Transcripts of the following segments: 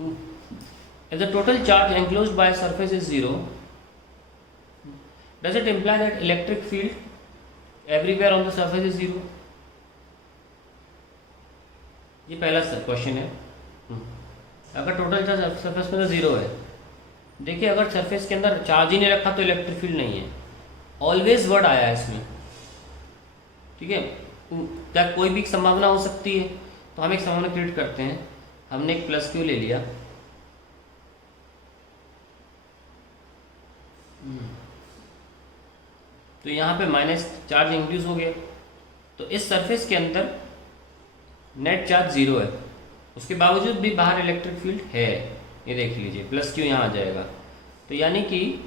If the total charge enclosed by a surface is zero, does it imply that electric field everywhere on the surface is zero? ये पहला question है। अगर total charge surface में तो zero है, देखिए अगर सरफेस के अंदर चार्ज ही नहीं रखा तो इलेक्ट्रिक फील्ड नहीं है। ऑलवेज वर्ड आया है इसमें, ठीक है। क्या कोई भी संभावना हो सकती है? तो हम एक संभावना क्रिएट करते हैं। हमने एक प्लस क्यू ले लिया, तो यहाँ पे माइनस चार्ज इंड्यूस हो गया, तो इस सरफेस के अंदर नेट चार्ज जीरो है, उसके बावजूद भी बाहर इलेक्ट्रिक फील्ड है। ये देख लीजिए प्लस क्यू यहाँ आ जाएगा, तो यानी कि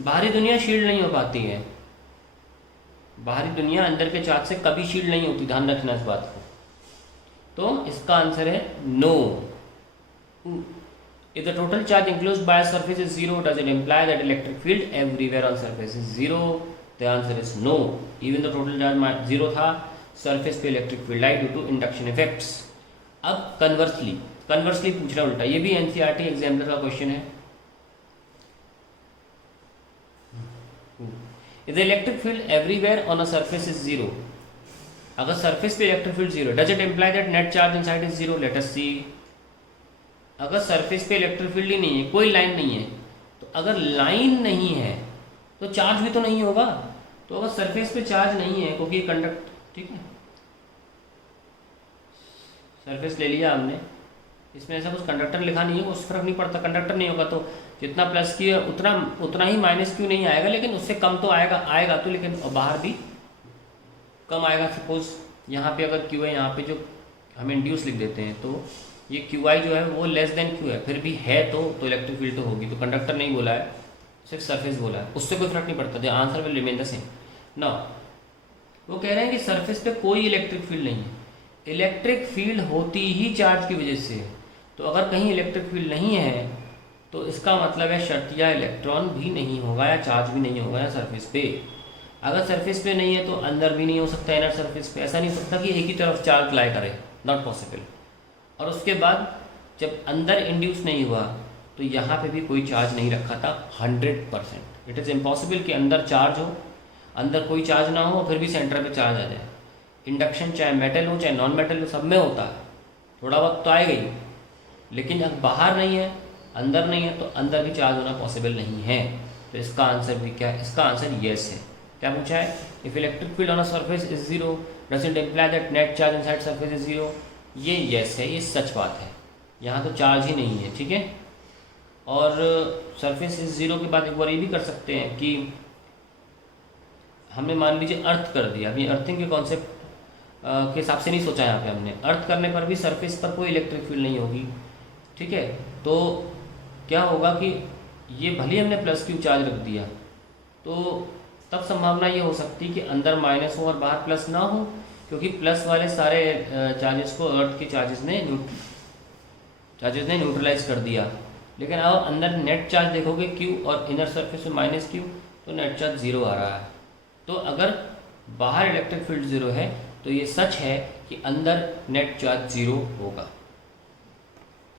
बाहरी दुनिया शील्ड नहीं हो पाती है। बाहरी दुनिया अंदर के चार्ज से कभी शील्ड नहीं होती, ध्यान रखना इस बात को। तो इसका आंसर है no. If the total charge enclosed by a surface is zero, does it imply that electric field everywhere on surface is zero? The answer is no. Even the total charge zero था, surface पे electric field I due to induction effects. अब conversely पूछ रहा उल्टा, ये भी NCERT examiner का question है। If the electric field everywhere on a surface is zero, अगर surface पे electric field zero, does it imply that net charge inside is zero? Let us see. अगर सरफेस पे इलेक्ट्रिक फील्ड ही नहीं है, कोई line नहीं है, तो अगर लाइन नहीं है तो चार्ज भी तो नहीं होगा। तो अगर सरफेस पे चार्ज नहीं है, क्योंकि कंडक्ट, ठीक है, सरफेस ले लिया हमने, इसमें ऐसा कुछ कंडक्टर लिखा नहीं है, उस फर्क नहीं पड़ता। कंडक्टर नहीं होगा तो जितना प्लस क्यू है उतना ही माइनस क्यू नहीं आएगा, लेकिन उससे कम तो आएगा तो, लेकिन बाहर भी कम आएगा। सपोज यहाँ पे अगर क्यू है, यहाँ पे जो हम इंड्यूस लिख देते हैं, तो ये क्यू आई जो है वो लेस देन क्यू है, फिर भी है तो इलेक्ट्रिक फील्ड तो होगी। तो कंडक्टर नहीं बोला है, सिर्फ सरफेस बोला है, उससे कोई फर्क नहीं पड़ता। The answer will remain the same. ना वो कह रहे हैं कि सरफेस पे कोई इलेक्ट्रिक फील्ड नहीं है, इलेक्ट्रिक फील्ड होती ही चार्ज की वजह से है। तो अगर कहीं इलेक्ट्रिक फील्ड नहीं है तो इसका मतलब है शर्तिया इलेक्ट्रॉन भी नहीं होगा या चार्ज भी नहीं होगा या सरफेस पे। अगर सरफेस पे नहीं है तो अंदर भी नहीं हो सकता, इनर सरफेस पे। ऐसा नहीं हो सकता कि एक ही तरफ चार्ज लाई करे, नॉट पॉसिबल। और उसके बाद जब अंदर इंड्यूस नहीं हुआ तो यहाँ पे भी कोई चार्ज नहीं रखा था 100%। इट इज़ इम्पॉसिबल कि अंदर चार्ज हो, अंदर कोई चार्ज ना हो, फिर भी सेंटर पे चार्ज आ जाए। इंडक्शन चाहे मेटल हो चाहे नॉन मेटल हो, सब में होता है, थोड़ा वक्त तो आएगा ही। लेकिन अब बाहर नहीं है, अंदर नहीं है, तो अंदर भी चार्ज होना पॉसिबल नहीं है। तो इसका आंसर भी क्या है? इसका आंसर येस है। क्या पूछा है? If electric field on a surface is zero, does it imply that net charge inside surface is zero? ये येस है, ये सच बात है। यहाँ तो चार्ज ही नहीं है, ठीक है। और सरफेस इज जीरो के बाद एक बार ये भी कर सकते हैं कि हमने मान लीजिए अर्थ कर दिया। अभी अर्थिंग के कॉन्सेप्ट के हिसाब से नहीं सोचा यहाँ पे हमने। अर्थ करने पर भी सरफेस पर कोई इलेक्ट्रिक फील्ड नहीं होगी, ठीक है। तो क्या होगा कि ये भले हमने प्लस क्यू चार्ज रख दिया, तो तब संभावना ये हो सकती है कि अंदर माइनस हो और बाहर प्लस ना हो, क्योंकि प्लस वाले सारे चार्जेस को अर्थ के चार्जेस ने न्यूट्रलाइज कर दिया। लेकिन अब अंदर नेट चार्ज देखोगे क्यू और इनर सरफेस में माइनस क्यू, तो नेट चार्ज जीरो आ रहा है। तो अगर बाहर इलेक्ट्रिक फील्ड जीरो है तो ये सच है कि अंदर नेट चार्ज जीरो होगा।